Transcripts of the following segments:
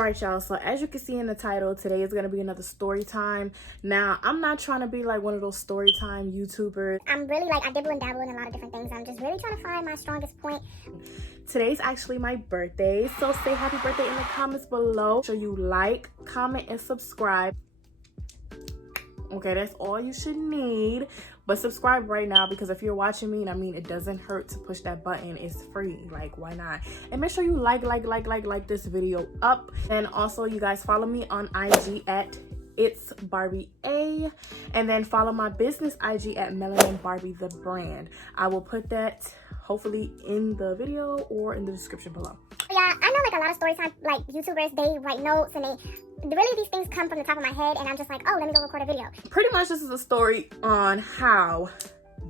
Alright y'all, so as you can see in the title, today is going to be another story time. Now, I'm not trying to be like one of those story time YouTubers. I'm really like, I dibble and dabble in a lot of different things. I'm just really trying to find my strongest point. Today's actually my birthday, so say happy birthday in the comments below. Make sure you like, comment, and subscribe. Okay, that's all you should need. But subscribe right now, because if you're watching me, and I mean, it doesn't hurt to push that button. It's free. Like, why not? And make sure you like this video up. And also, you guys follow me on IG at It's Barbie A, and then follow my business IG at melaninbarbiethebrand. I will put that hopefully in the video or in the description below. Yeah, I know like a lot of story time like YouTubers, they write notes and really these things come from the top of my head, and I'm just like, oh, let me go record a video. Pretty much this is a story on how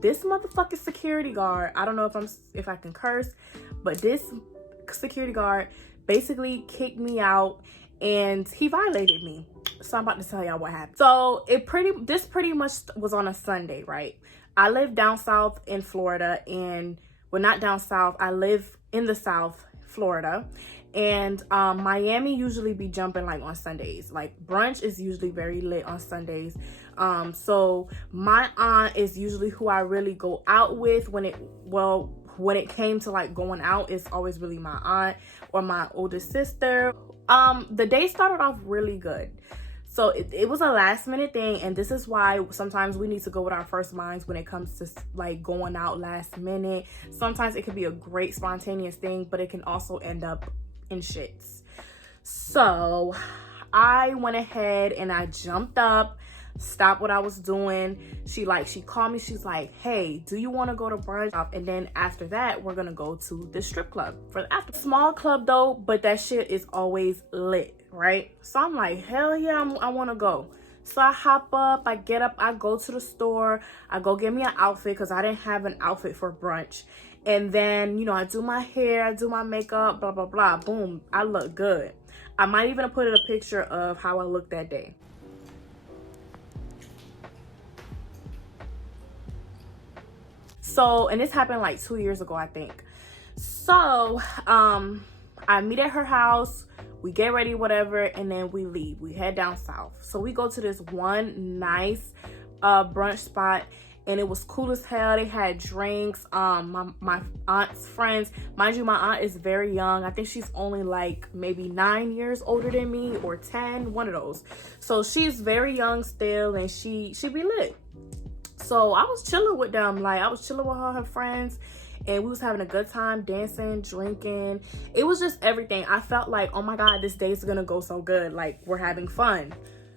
this motherfucking security guard, I don't know if I can curse, but this security guard basically kicked me out and he violated me. So I'm about to tell y'all what happened. So this pretty much was on a Sunday, right? I live down south in Florida, and well, not down south, I live in the South Florida, and Miami usually be jumping like on Sundays. Like brunch is usually very lit on Sundays. So my aunt is usually who I really go out with when it came to like going out. It's always really my aunt or my older sister. The day started off really good. So it was a last minute thing, and this is why sometimes we need to go with our first minds when it comes to like going out last minute. Sometimes it could be a great spontaneous thing, but it can also end up in shits. So I went ahead and I jumped up, stopped what I was doing. She called me. She's like, hey, do you want to go to brunch? And then after that, we're gonna go to the strip club for the after. Small club though, but that shit is always lit, right? So I'm like, hell yeah, I want to go. So I hop up, I get up, I go to the store, I go get me an outfit because I didn't have an outfit for brunch. And then, you know, I do my hair, I do my makeup, blah, blah, blah. Boom, I look good. I might even put in a picture of how I looked that day. So, and this happened like 2 years ago, I think. So, I meet at her house, we get ready, whatever, and then we leave. We head down south. So we go to this one nice brunch spot, and it was cool as hell. They had drinks. My aunt's friends, mind you, my aunt is very young. I think she's only like maybe 9 years older than me, or 10, one of those. So she's very young still, and she be lit. So I was chilling with them. Like, I was chilling with her friends, and we was having a good time, dancing, drinking. It was just everything. I felt like, oh my God, this day's gonna go so good. Like, we're having fun.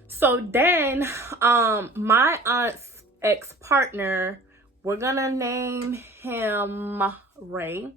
So then, my aunt's ex-partner, we're gonna name him Ray.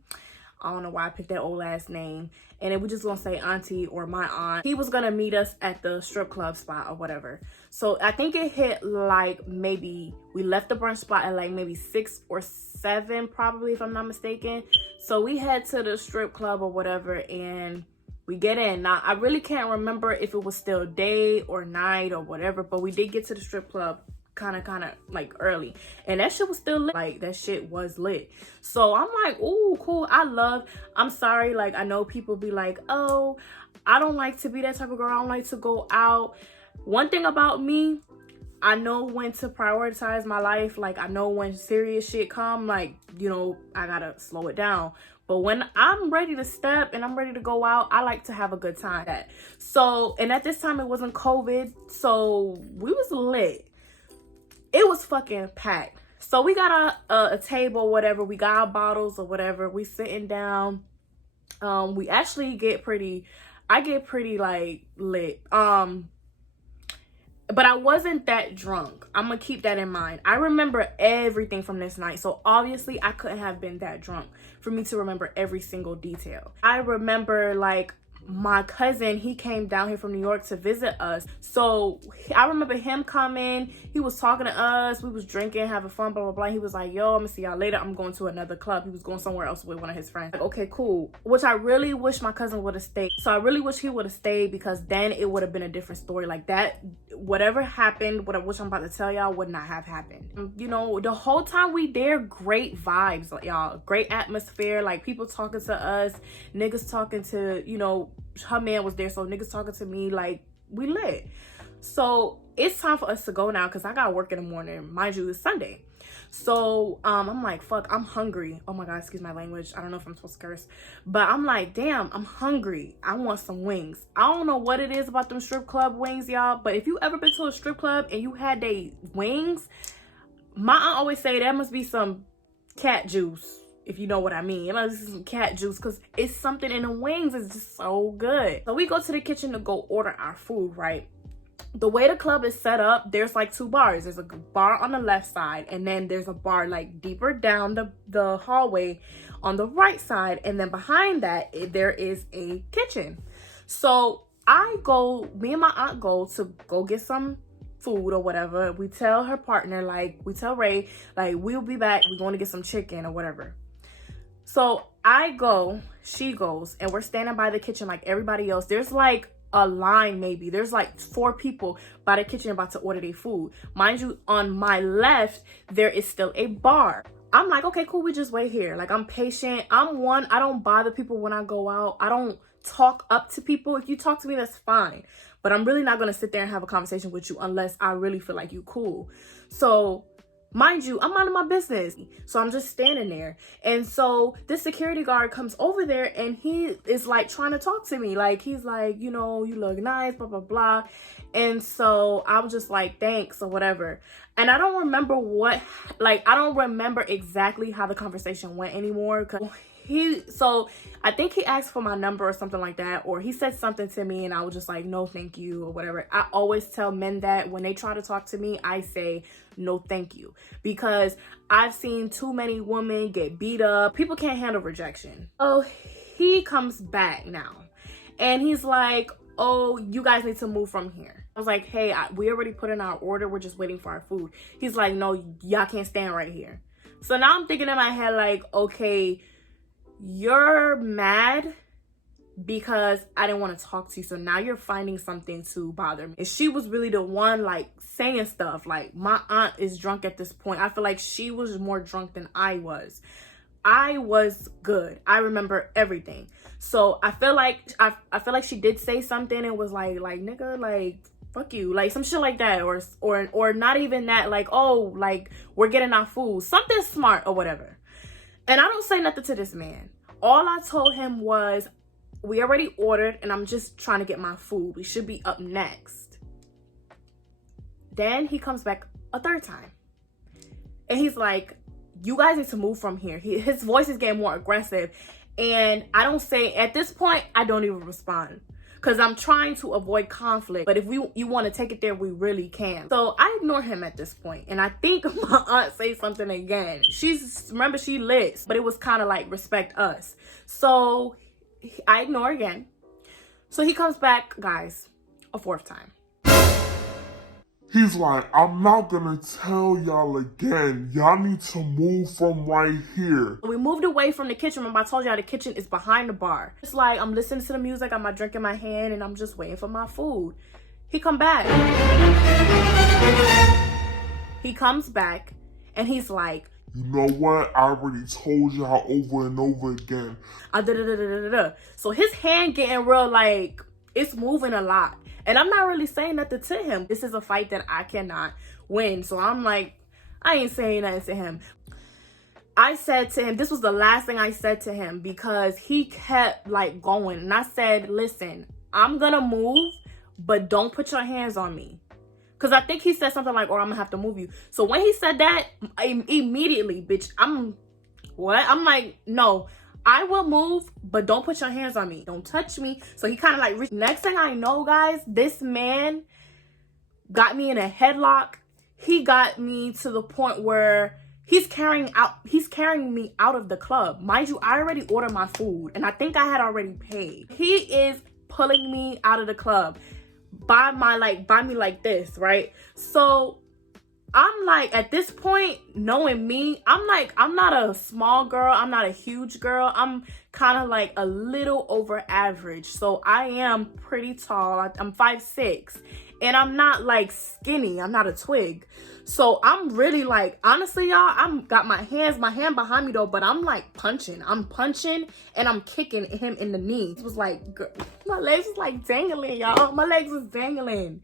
I don't know why I picked that old last name. And then we're just gonna say auntie or my aunt. He was gonna meet us at the strip club spot or whatever. So I think it hit like maybe, we left the brunch spot at like maybe 6 or 7 probably, if I'm not mistaken. So we head to the strip club or whatever, and we get in. Now I really can't remember if it was still day or night or whatever, but we did get to the strip club kind of like early, and that shit was still lit. Like, that shit was lit. So I'm like, ooh, cool. I'm sorry, like, I know people be like, oh, I don't like to be that type of girl, I don't like to go out. One thing about me, I know when to prioritize my life. Like, I know when serious shit come, like, you know, I gotta slow it down. But when I'm ready to step and I'm ready to go out, I like to have a good time. So, and at this time it wasn't COVID, so we was lit. It was fucking packed. So we got a table, whatever. We got our bottles or whatever. We sitting down. We actually I get pretty like lit. But I wasn't that drunk. I'm gonna keep that in mind. I remember everything from this night. So obviously I couldn't have been that drunk for me to remember every single detail. I remember like my cousin, he came down here from New York to visit us. So I remember him coming, he was talking to us, we was drinking, having fun, blah, blah, blah. He was like, yo, I'm gonna see y'all later. I'm going to another club. He was going somewhere else with one of his friends. Like, okay, cool. Which I really wish my cousin would have stayed. So I really wish he would have stayed, because then it would have been a different story. Like that, whatever happened, which I'm about to tell y'all, would not have happened. You know, the whole time we there, great vibes, y'all. Great atmosphere. Like, people talking to us, niggas talking to, you know, her man was there, so niggas talking to me, like, we lit. So it's time for us to go now because I got work in the morning. Mind you, it's Sunday. So I'm like, fuck, I'm hungry. Oh my God, excuse my language. I don't know if I'm supposed to curse. But I'm like, damn, I'm hungry. I want some wings. I don't know what it is about them strip club wings, y'all. But if you ever been to a strip club and you had they wings, my aunt always say that must be some cat juice. If you know what I mean. It must be some cat juice because it's something in the wings. It's just so good. So we go to the kitchen to go order our food, right? The way the club is set up, there's like 2 bars. There's a bar on the left side, and then there's a bar like deeper down the hallway on the right side, and then behind that there is a kitchen. So me and my aunt go to go get some food or whatever. We tell her partner, like, we tell Ray, like, we'll be back, we're going to get some chicken or whatever. So I go, she goes, and we're standing by the kitchen like everybody else. There's like a line, maybe there's like 4 people by the kitchen about to order their food. Mind you, on my left there is still a bar. I'm like, okay, cool, we just wait here. Like, I'm patient. I don't bother people when I go out. I don't talk up to people. If you talk to me, that's fine, but I'm really not gonna sit there and have a conversation with you unless I really feel like you cool. So mind you, I'm minding my business. So I'm just standing there. And so this security guard comes over there and he is like trying to talk to me. Like, he's like, you know, you look nice, blah, blah, blah. And so I was just like, thanks or whatever. And I don't remember I don't remember exactly how the conversation went anymore. So I think he asked for my number or something like that, or he said something to me and I was just like, no, thank you or whatever. I always tell men that when they try to talk to me, I say, no, thank you, because I've seen too many women get beat up. People can't handle rejection. Oh, he comes back now and he's like, oh, you guys need to move from here. I was like, hey, we already put in our order. We're just waiting for our food. He's like, no, y'all can't stand right here. So now I'm thinking in my head, like, okay, you're mad because I didn't want to talk to you, so now you're finding something to bother me. And she was really the one like saying stuff. Like, my aunt is drunk at this point. I feel like she was more drunk than I was. I was good. I remember everything. So I feel like she did say something and was like nigga, like, fuck you, like some shit like that, or not even that, like, oh, like, we're getting our food, something smart or whatever. And I don't say nothing to this man. All I told him was, we already ordered and I'm just trying to get my food. We should be up next. Then he comes back a 3rd time. And he's like, you guys need to move from here. His voice is getting more aggressive. And I don't say, at this point, I don't even respond. Because I'm trying to avoid conflict. But if you want to take it there, we really can. So I ignore him at this point. And I think my aunt says something again. Remember, she lit. But it was kind of like, respect us. So I ignore again. So he comes back, guys, a 4th time. He's like, I'm not gonna tell y'all again. Y'all need to move from right here. We moved away from the kitchen. Remember, I told y'all the kitchen is behind the bar. It's like I'm listening to the music, I got my drink in my hand, and I'm just waiting for my food. He come back. He comes back, and he's like, you know what? I already told y'all over and over again. So his hand getting real, like, it's moving a lot. And I'm not really saying nothing to him. This is a fight that I cannot win. So I'm like, I ain't saying nothing to him. I said to him, this was the last thing I said to him because he kept like going. And I said, listen, I'm gonna move, but don't put your hands on me. Because I think he said something like, or I'm gonna have to move you. So when he said that, immediately, bitch, I'm like, no. I will move, but don't put your hands on me. Don't touch me. So he kind of like, next thing I know, guys, this man got me in a headlock. He got me to the point where he's carrying me out of the club. Mind you, I already ordered my food and I think I had already paid. He is pulling me out of the club by me like this, right? So I'm like, at this point, knowing me, I'm like, I'm not a small girl. I'm not a huge girl. I'm kind of like a little over average. So I am pretty tall. I'm 5'6". and I'm not like skinny. I'm not a twig. So I'm really like, honestly, y'all, I'm got my hand behind me though, but I'm like punching. I'm punching and I'm kicking him in the knee. It was like, my legs was like dangling, y'all. My legs was dangling.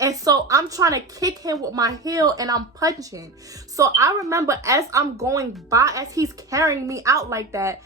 And so I'm trying to kick him with my heel and I'm punching. So I remember as I'm going by, as he's carrying me out like that,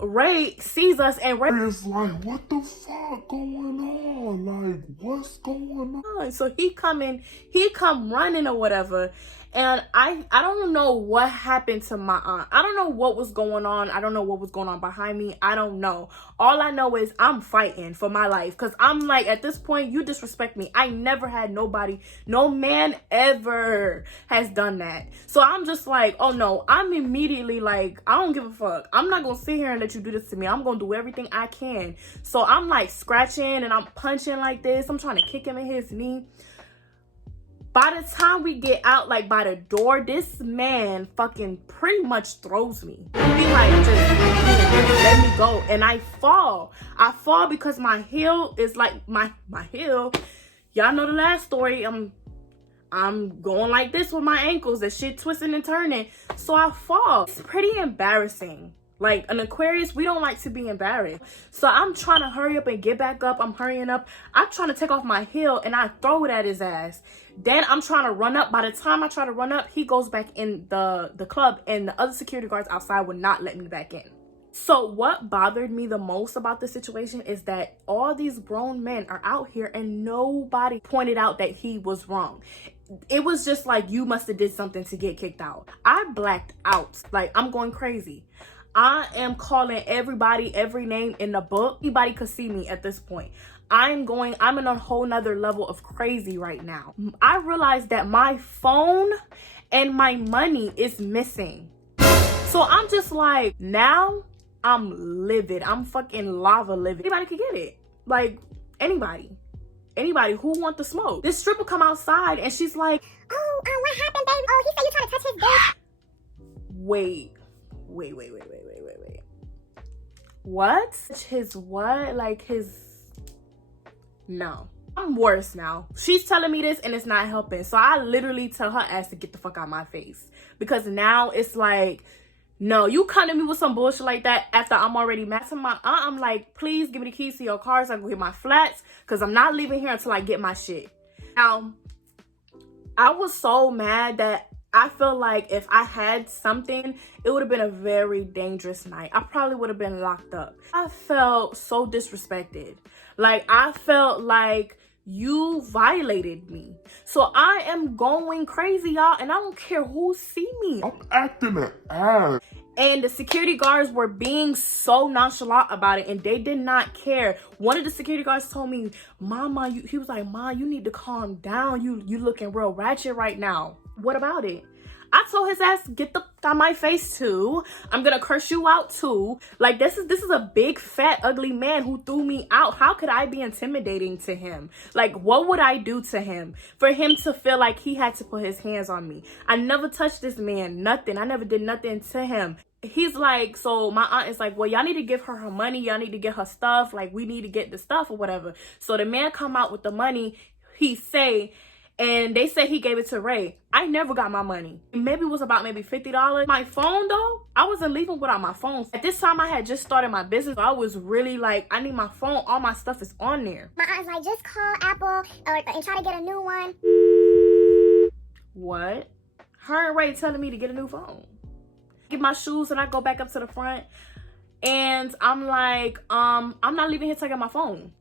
Ray sees us and Ray is like, what the fuck going on? Like, what's going on? So he come running or whatever. And I don't know what happened to my aunt. I don't know what was going on. I don't know what was going on behind me. I don't know. All I know is I'm fighting for my life. Because I'm like, at this point, you disrespect me. I never had nobody, no man ever has done that. So I'm just like, oh no, I'm immediately like, I don't give a fuck. I'm not going to sit here and let you do this to me. I'm going to do everything I can. So I'm like scratching and I'm punching like this. I'm trying to kick him in his knee. By the time we get out, like by the door, this man fucking pretty much throws me. He like just let me go, and I fall. I fall because my heel is like my heel. Y'all know the last story. I'm going like this with my ankles. That shit twisting and turning, so I fall. It's pretty embarrassing. Like an Aquarius, we don't like to be embarrassed. So I'm trying to hurry up and get back up. I'm hurrying up. I'm trying to take off my heel and I throw it at his ass. Then I'm trying to run up. By the time I try to run up, he goes back in the club and the other security guards outside would not let me back in. So what bothered me the most about the situation is that all these grown men are out here and nobody pointed out that he was wrong. It was just like, you must have did something to get kicked out. I blacked out. Like, I'm going crazy. I am calling everybody, every name in the book. Anybody could see me at this point. I'm in a whole nother level of crazy right now. I realized that my phone and my money is missing. So I'm just like, now I'm livid. I'm fucking lava livid. Anybody could get it. Like, anybody who want the smoke. This stripper come outside and she's like, oh, what happened, babe? Oh, he said you tried to touch his dick. Wait. What? His what? Like his... No. I'm worse now. She's telling me this and it's not helping. So I literally tell her ass to get the fuck out of my face. Because now it's like, no, you come to me with some bullshit like that after I'm already mad. To my aunt, I'm like, please give me the keys to your car so I can go get my flats. Because I'm not leaving here until I get my shit. Now, I was so mad that I feel like if I had something, it would have been a very dangerous night. I probably would have been locked up. I felt so disrespected. Like, I felt like you violated me. So I am going crazy, y'all, and I don't care who see me. I'm acting an ass. And the security guards were being so nonchalant about it, and they did not care. One of the security guards told me, Mama, he was like, Ma, you need to calm down. You looking real ratchet right now. What about it? I told his ass, get the fuck out of my face too. I'm gonna curse you out too. Like, this is a big, fat, ugly man who threw me out. How could I be intimidating to him? Like, what would I do to him for him to feel like he had to put his hands on me? I never touched this man, nothing. I never did nothing to him. He's like, so my aunt is like, well, y'all need to give her money. Y'all need to get her stuff. Like, we need to get the stuff or whatever. So the man come out with the money, and they say he gave it to Ray. I never got my money. Maybe it was about $50. My phone though, I wasn't leaving without my phone. At this time, I had just started my business. I was really like, I need my phone. All my stuff is on there. My aunt's like, just call Apple and try to get a new one. What? Her and Ray telling me to get a new phone. Get my shoes and I go back up to the front. And I'm like, I'm not leaving here to get my phone.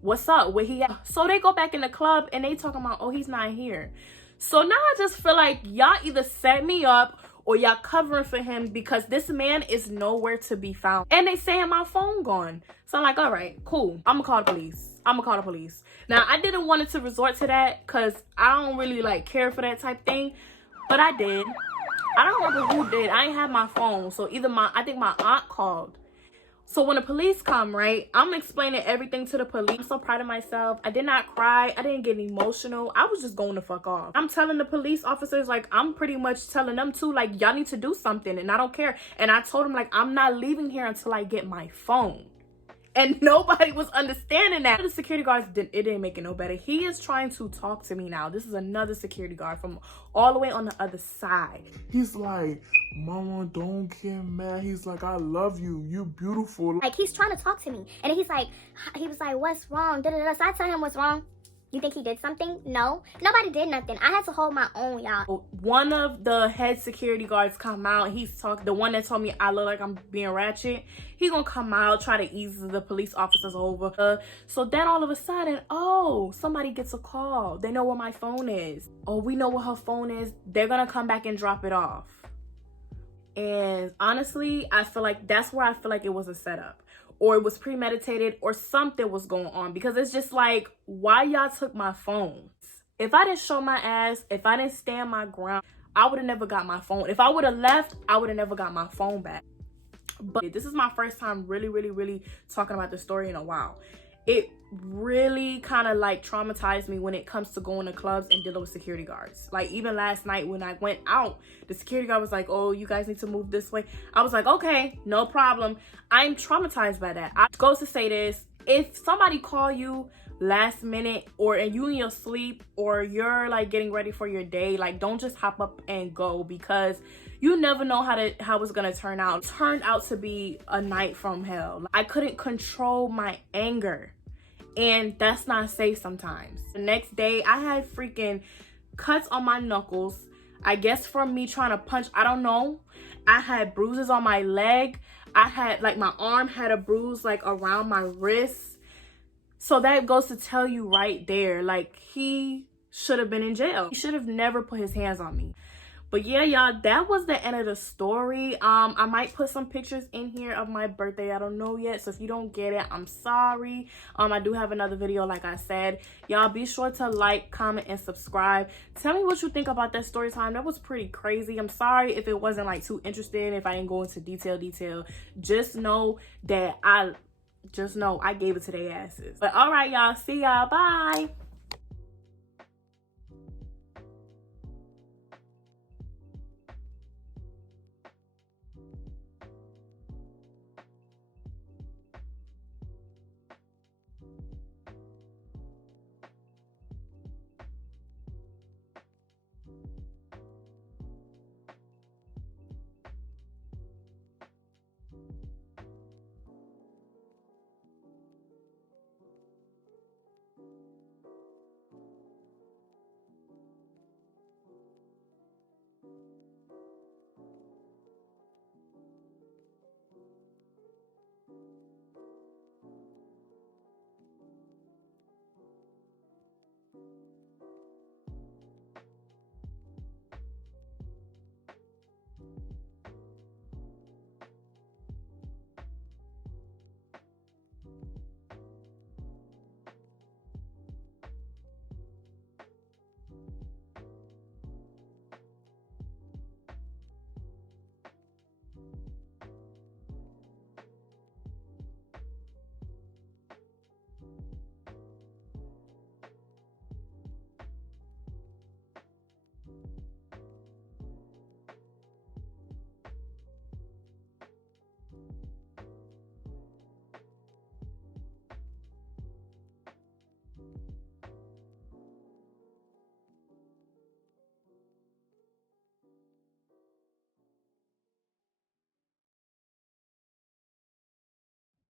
What's up? Where he at? So they go back in the club and they talking about, oh, he's not here. So now I just feel like y'all either set me up or y'all covering for him because this man is nowhere to be found. And they saying my phone gone. So I'm like, all right, cool. I'm gonna call the police. Now, I didn't want it to resort to that because I don't really like care for that type thing. But I did. I don't remember who did. I ain't have my phone. So I think my aunt called. So when the police come, right, I'm explaining everything to the police. I'm so proud of myself. I did not cry. I didn't get emotional. I was just going the fuck off. I'm telling the police officers, like, I'm pretty much telling them too, like, y'all need to do something and I don't care. And I told them, like, I'm not leaving here until I get my phone. And nobody was understanding that. The security guards, it didn't make it no better. He is trying to talk to me now. This is another security guard from all the way on the other side. He's like, Mama, don't get mad. He's like, I love you. You beautiful. Like, he's trying to talk to me. And he was like, what's wrong? Da-da-da. So I tell him what's wrong. You think he did something? No. Nobody did nothing. I had to hold my own, y'all. One of the head security guards come out. He's talking. The one that told me I look like I'm being ratchet. He gonna come out, try to ease the police officers over. So then all of a sudden, oh, somebody gets a call. They know where my phone is. Oh, we know where her phone is. They're gonna come back and drop it off. And honestly, I feel like that's where I feel like it was a setup. Or it was premeditated, or something was going on. Because it's just like, why y'all took my phones? If I didn't show my ass, if I didn't stand my ground, I would have never got my phone. If I would have left, I would have never got my phone back. But this is my first time really talking about this story in a while. It really kind of like traumatized me when it comes to going to clubs and dealing with security guards. Like even last night when I went out, the security guard was like, oh, you guys need to move this way. I was like, okay, no problem. I'm traumatized by that. I goes to say this: if somebody call you last minute, or and you in your sleep, or you're like getting ready for your day, like don't just hop up and go, because you never know how it's gonna turn out. It turned out to be a night from hell. I couldn't control my anger, and that's not safe sometimes. The next day, I had freaking cuts on my knuckles. I guess from me trying to punch, I don't know. I had bruises on my leg. I had like my arm had a bruise like around my wrist. So that goes to tell you right there, like he should have been in jail. He should have never put his hands on me. But yeah, y'all, that was the end of the story. I might put some pictures in here of my birthday. I don't know yet. So if you don't get it, I'm sorry. I do have another video, like I said. Y'all be sure to like, comment, and subscribe. Tell me what you think about that story time. That was pretty crazy. I'm sorry if it wasn't like too interesting, if I didn't go into detail. Just know that I gave it to their asses. But all right, y'all. See y'all. Bye.